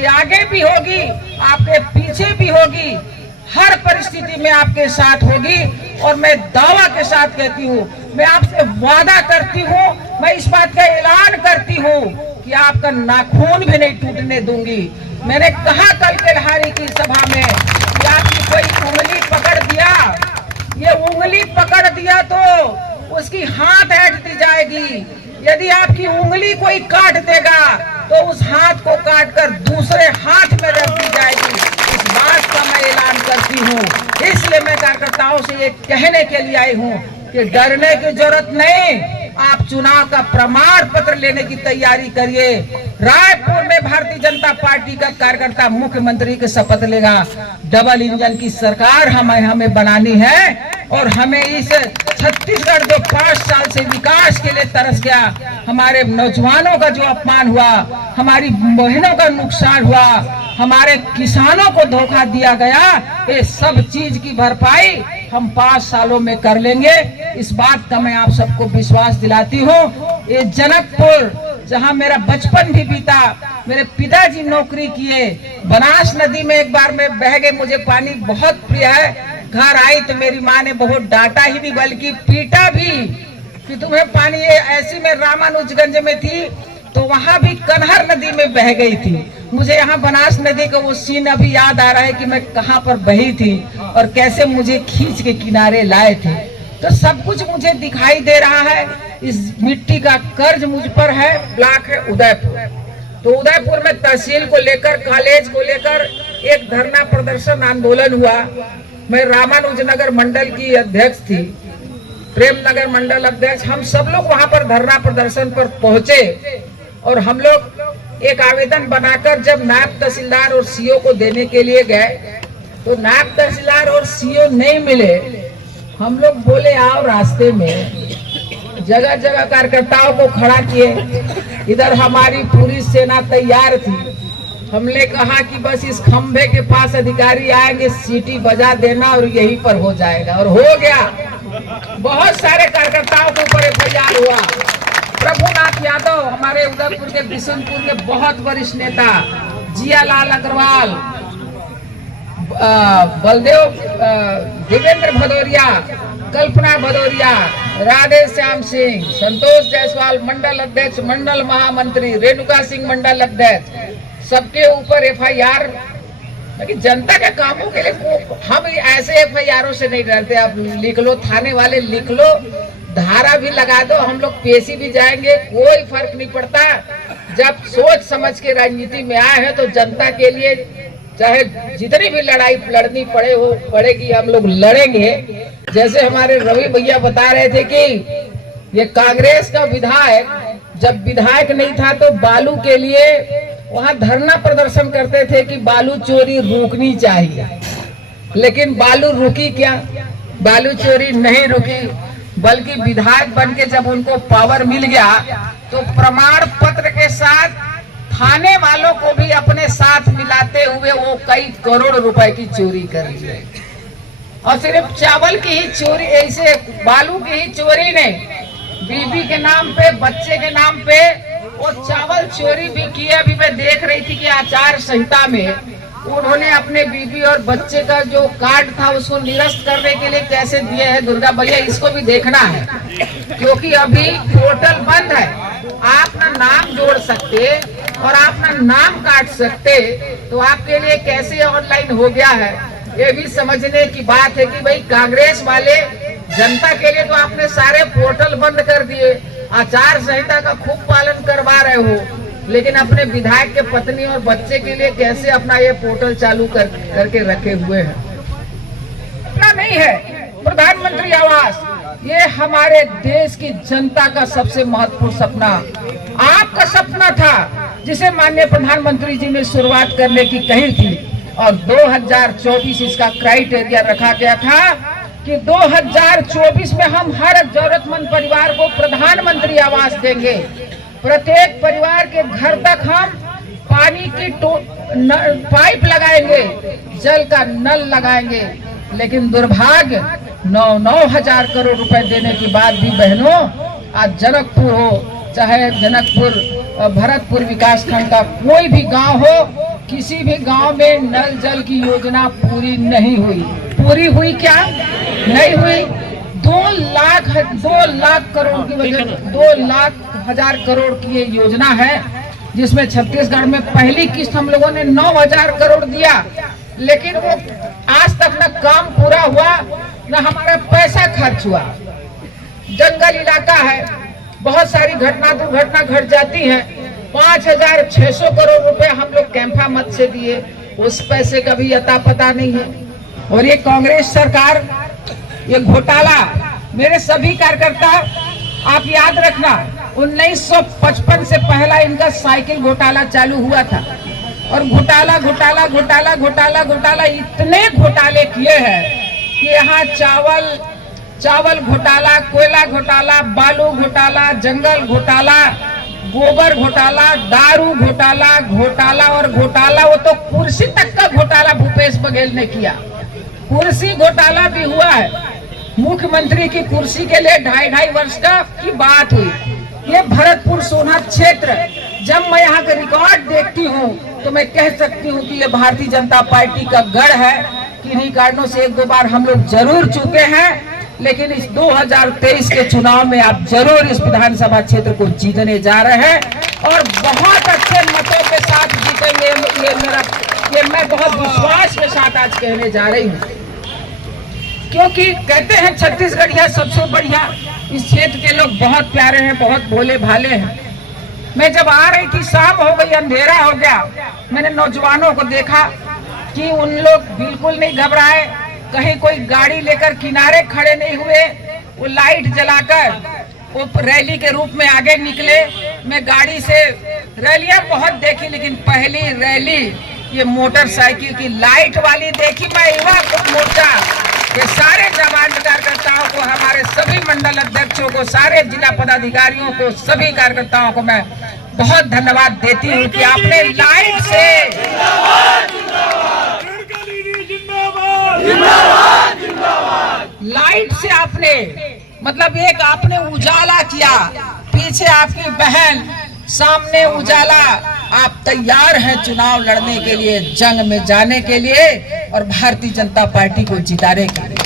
आपके आगे भी होगी, आपके पीछे भी होगी, हर परिस्थिति में आपके साथ होगी। और मैं दावा के साथ कहती हूँ, मैं आपसे वादा करती हूँ, मैं इस बात का ऐलान करती हूँ कि आपका नाखून भी नहीं टूटने दूंगी। मैंने कहा कल केल्हारी की सभा में कि आपकी कोई उंगली पकड़ दिया, ये उंगली पकड़ दिया तो उसकी हाथ ऐंठ दी जाएगी। यदि आपकी उंगली कोई काट देगा तो उस हाथ को काटकर दूसरे हाथ में रख दी जाएगी। इस बात का मैं ऐलान करती हूँ। इसलिए मैं कार्यकर्ताओं से ये कहने के लिए आई हूँ कि डरने की जरूरत नहीं, आप चुनाव का प्रमाण पत्र लेने की तैयारी करिए। रायपुर में भारतीय जनता पार्टी का कार्यकर्ता मुख्यमंत्री की शपथ लेगा। डबल इंजन की सरकार हमें बनानी है और हमें इस छत्तीसगढ़ जो 5 साल से विकास के लिए तरस गया, हमारे नौजवानों का जो अपमान हुआ, हमारी बहनों का नुकसान हुआ, हमारे किसानों को धोखा दिया गया, ये सब चीज की भरपाई हम 5 सालों में कर लेंगे। इस बात का मैं आप सबको विश्वास दिलाती हूँ। ये जनकपुर जहाँ मेरा बचपन भी बीता, मेरे पिताजी नौकरी किए, बनास नदी में एक बार मैं बह गई, मुझे पानी बहुत प्रिय है। घर आई तो मेरी माँ ने बहुत डांटा ही भी बल्कि पीटा भी कि तुम्हें पानी, ऐसी में रामानुजगंज में थी तो वहां भी कन्हर नदी में बह गई थी। मुझे यहाँ बनास नदी का वो सीन अभी याद आ रहा है कि मैं कहाँ पर बही थी और कैसे मुझे खींच के किनारे लाए थे। तो सब कुछ मुझे दिखाई दे रहा है। इस मिट्टी का कर्ज मुझ पर है। ब्लॉक है उदयपुर, तो उदयपुर में तहसील को लेकर, कॉलेज को लेकर एक धरना प्रदर्शन आंदोलन हुआ। मैं रामानुजनगर मंडल की अध्यक्ष थी, प्रेम नगर मंडल अध्यक्ष। हम सब लोग वहां पर धरना प्रदर्शन पर पहुंचे और हम लोग एक आवेदन बनाकर जब नायब तहसीलदार और सीओ को देने के लिए गए तो नायब तहसीलदार और सीओ नहीं मिले। हम लोग बोले आओ रास्ते में, जगह जगह कार्यकर्ताओं को खड़ा किए। इधर हमारी पूरी सेना तैयार थी। हमने कहा कि बस इस खंभे के पास अधिकारी आएंगे, सीटी बजा देना और यहीं पर हो जाएगा, और हो गया। बहुत सारे कार्यकर्ताओं के ऊपर एफआईआर हुआ। प्रभुनाथ यादव हमारे उदयपुर के बिशनपुर के बहुत वरिष्ठ नेता, जियालाल अग्रवाल, बलदेव, देवेंद्र भदौरिया, कल्पना भदौरिया, राधे श्याम सिंह, संतोष जायसवाल मंडल अध्यक्ष, मंडल महामंत्री, रेणुका सिंह मंडल अध्यक्ष, सबके ऊपर एफआईआर। लेकिन जनता के कामों के लिए हम ऐसे एफआईआरों से नहीं डरते। आप लिख लो, थाने वाले लिख लो, धारा भी लगा दो, हम लोग पेशी भी जाएंगे, कोई फर्क नहीं पड़ता। जब सोच समझ के राजनीति में आए हैं तो जनता के लिए चाहे जितनी भी लड़ाई लड़नी पड़ेगी, हम लोग लड़ेंगे। जैसे हमारे रवि भैया बता रहे थे कि ये कांग्रेस का विधायक जब विधायक नहीं था तो बालू के लिए वहां धरना प्रदर्शन करते थे कि बालू चोरी रुकनी चाहिए, लेकिन बालू रुकी क्या? बालू चोरी नहीं रुकी, बल्कि विधायक बन के जब उनको पावर मिल गया तो प्रमाण पत्र के साथ थाने वालों को भी अपने साथ मिलाते हुए वो कई करोड़ रुपए की चोरी कर ली। और सिर्फ चावल की ही चोरी, ऐसे बालू की ही चोरी नहीं, बीबी के नाम पे, बच्चे के नाम पे वो चावल चोरी भी किया। अभी मैं देख रही थी कि आचार संहिता में उन्होंने अपने बीबी और बच्चे का जो कार्ड था उसको निरस्त करने के लिए कैसे दिए हैं। दुर्गा भैया इसको भी देखना है, क्योंकि अभी पोर्टल बंद है। आप ना नाम जोड़ सकते और आप ना नाम काट सकते, तो आपके लिए कैसे ऑनलाइन हो गया है ये भी समझने की बात है। कि भाई कांग्रेस वाले जनता के लिए तो आपने सारे पोर्टल बंद कर दिए, आचार संहिता का खूब पालन करवा रहे हो, लेकिन अपने विधायक के पत्नी और बच्चे के लिए कैसे अपना ये पोर्टल चालू करके रखे हुए हैं। अपना नहीं है प्रधानमंत्री आवास, ये हमारे देश की जनता का सबसे महत्वपूर्ण सपना, आपका सपना था, जिसे माननीय प्रधानमंत्री जी ने शुरुआत करने की कही थी। और 2024 इसका क्राइटेरिया रखा गया था कि 2024 में हम हर जरूरतमंद परिवार को प्रधानमंत्री आवास देंगे। प्रत्येक परिवार के घर तक हम पानी की पाइप लगाएंगे, जल का नल लगाएंगे। लेकिन दुर्भाग्य 9,000 करोड़ रुपए देने के बाद भी बहनों, आज जनकपुर हो चाहे जनकपुर भरतपुर विकास खंड का कोई भी गांव हो, किसी भी गांव में नल जल की योजना पूरी नहीं हुई। पूरी हुई क्या? नहीं हुई। 2 लाख करोड़ की वजह 2,00,000 करोड़ की ये योजना है, जिसमें छत्तीसगढ़ में पहली किस्त हम लोगों ने 9,000 करोड़ दिया, लेकिन वो आज तक न काम पूरा हुआ न हमारा पैसा खर्च हुआ। जंगल इलाका है, बहुत सारी दुर्घटना घट जाती है। 5,600 करोड़ रुपए हम लोग कैंपा मत से दिए, उस पैसे का भी अता पता नहीं है। और ये कांग्रेस सरकार, ये घोटाला, मेरे सभी कार्यकर्ता आप याद रखना, 1955 से पहला इनका साइकिल घोटाला चालू हुआ था। और घोटाला इतने घोटाले किए हैं कि यहाँ चावल घोटाला, कोयला घोटाला, बालू घोटाला, जंगल घोटाला, गोबर घोटाला, दारू घोटाला और घोटाला, वो तो कुर्सी तक का घोटाला भूपेश बघेल ने किया। कुर्सी घोटाला भी हुआ है। मुख्यमंत्री की कुर्सी के लिए 2.5 वर्ष की बात हुई। ये भरतपुर सोना क्षेत्र, जब मैं यहाँ का रिकॉर्ड देखती हूँ तो मैं कह सकती हूँ कि ये भारतीय जनता पार्टी का गढ़ है। किन्हीं कारणों से 1-2 बार हम लोग जरूर चुके हैं, लेकिन इस 2023 के चुनाव में आप जरूर इस विधानसभा क्षेत्र को जीतने जा रहे हैं और बहुत अच्छे मतों के साथ जीतेंगे। ये मैं बहुत विश्वास के साथ आज कहने जा रही हूँ, क्योंकि कहते हैं छत्तीसगढ़िया सबसे बढ़िया। इस क्षेत्र के लोग बहुत प्यारे हैं, बहुत भोले भाले हैं। मैं जब आ रही थी, शाम हो गई, अंधेरा हो गया, मैंने नौजवानों को देखा कि उन लोग बिल्कुल नहीं घबराए, कहीं कोई गाड़ी लेकर किनारे खड़े नहीं हुए, वो लाइट जलाकर वो रैली के रूप में आगे निकले। मैं गाड़ी से रैलियां बहुत देखी, लेकिन पहली रैली ये मोटरसाइकिल की लाइट वाली देखी। मैं युवा मोर्चा के सारे जवान कार्यकर्ताओं को, हमारे सभी मंडल अध्यक्षों को, सारे जिला पदाधिकारियों को, सभी कार्यकर्ताओं को मैं बहुत धन्यवाद देती हूँ कि आपने लाइट से आपने मतलब एक आपने उजाला किया, पीछे आपकी बहन, सामने उजाला। आप तैयार हैं चुनाव लड़ने के लिए, जंग में जाने के लिए और भारतीय जनता पार्टी को जिताने के लिए।